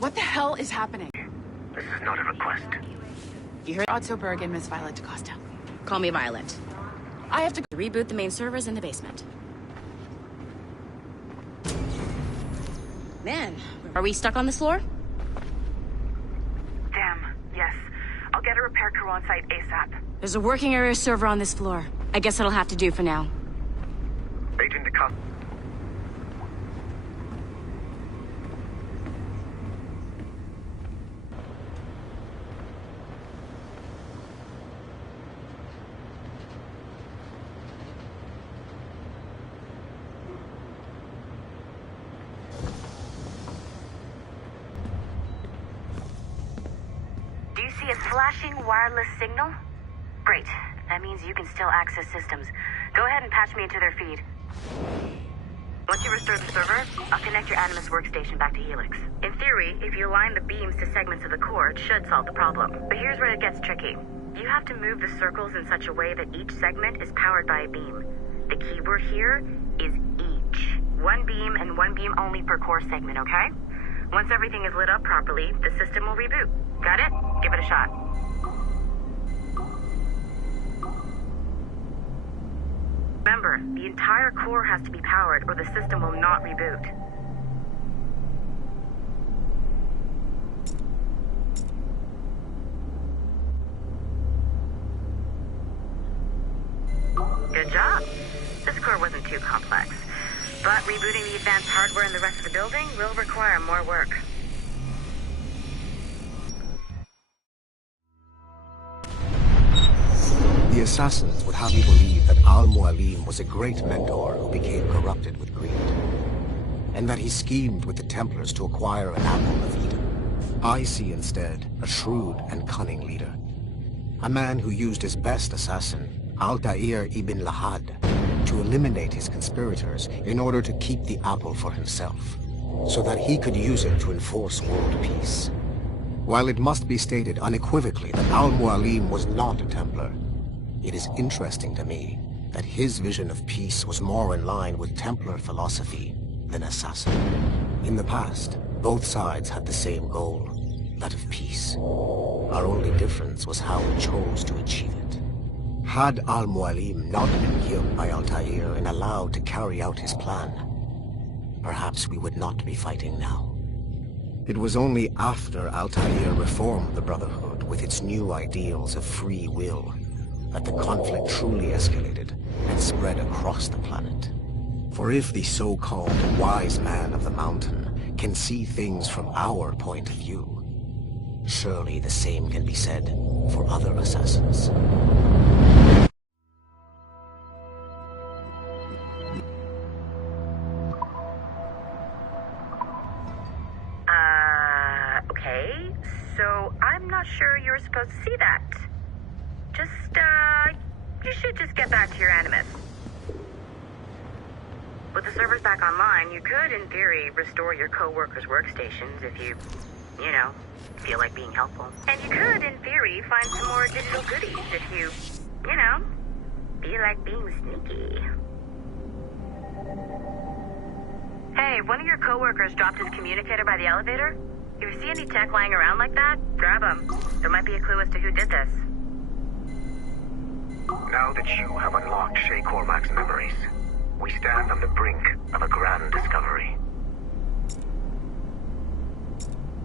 What the hell is happening? This is not a request. You heard Otto Berg and Miss Violet DaCosta. Call me Violet. I have to Reboot the main servers in the basement. Man, are we stuck on this floor? Damn, yes. I'll get a repair crew on site ASAP. There's a working area server on this floor. I guess that'll have to do for now. Agent DaCosta. Do you see a flashing wireless signal? Great. That means you can still access systems. Go ahead and patch me into their feed. Once you restore the server, I'll connect your Animus workstation back to Helix. In theory, if you align the beams to segments of the core, it should solve the problem. But here's where it gets tricky. You have to move the circles in such a way that each segment is powered by a beam. The keyword here is each. One beam and one beam only per core segment, okay? Once everything is lit up properly, the system will reboot. Got it? Give it a shot. Remember, the entire core has to be powered or the system will not reboot. Good job. This core wasn't too complex. But rebooting the advanced hardware in the rest of the building will require more work. The assassins would have you believe that Al-Mualim was a great mentor who became corrupted with greed, and that he schemed with the Templars to acquire an apple of Eden. I see instead a shrewd and cunning leader, a man who used his best assassin, Altair ibn Lahad, to eliminate his conspirators in order to keep the apple for himself, so that he could use it to enforce world peace. While it must be stated unequivocally that Al-Mualim was not a Templar, it is interesting to me that his vision of peace was more in line with Templar philosophy than assassin. In the past, both sides had the same goal, that of peace. Our only difference was how we chose to achieve it. Had Al-Mualim not been killed by Altair and allowed to carry out his plan, perhaps we would not be fighting now. It was only after Altair reformed the Brotherhood with its new ideals of free will that the conflict truly escalated and spread across the planet. For if the so-called wise man of the mountain can see things from our point of view, surely the same can be said for other assassins. Okay, so I'm not sure you're supposed to see that. You should just get back to your Animus. With the servers back online, you could, in theory, restore your co-workers' workstations if you feel like being helpful. And you could, in theory, find some more digital goodies if you feel like being sneaky. Hey, one of your co-workers dropped his communicator by the elevator. If you see any tech lying around like that, grab them. There might be a clue as to who did this. Now that you have unlocked Shay Cormac's memories, we stand on the brink of a grand discovery.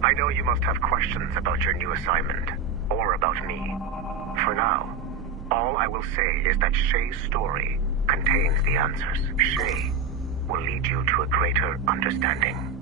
I know you must have questions about your new assignment, or about me. For now, all I will say is that Shay's story contains the answers. Shay will lead you to a greater understanding.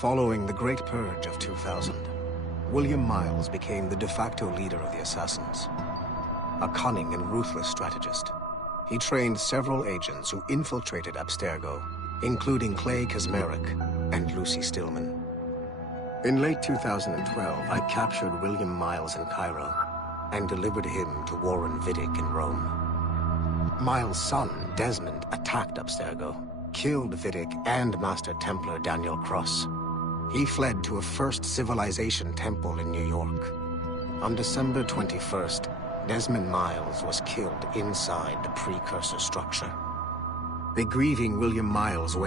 Following the Great Purge of 2000, William Miles became the de facto leader of the Assassins. A cunning and ruthless strategist, he trained several agents who infiltrated Abstergo, including Clay Kazmarek and Lucy Stillman. In late 2012, I captured William Miles in Cairo and delivered him to Warren Vidic in Rome. Miles' son, Desmond, attacked Abstergo, killed Vidic and Master Templar Daniel Cross. He fled to a First Civilization temple in New York. On December 21st, Desmond Miles was killed inside the precursor structure. The grieving William Miles went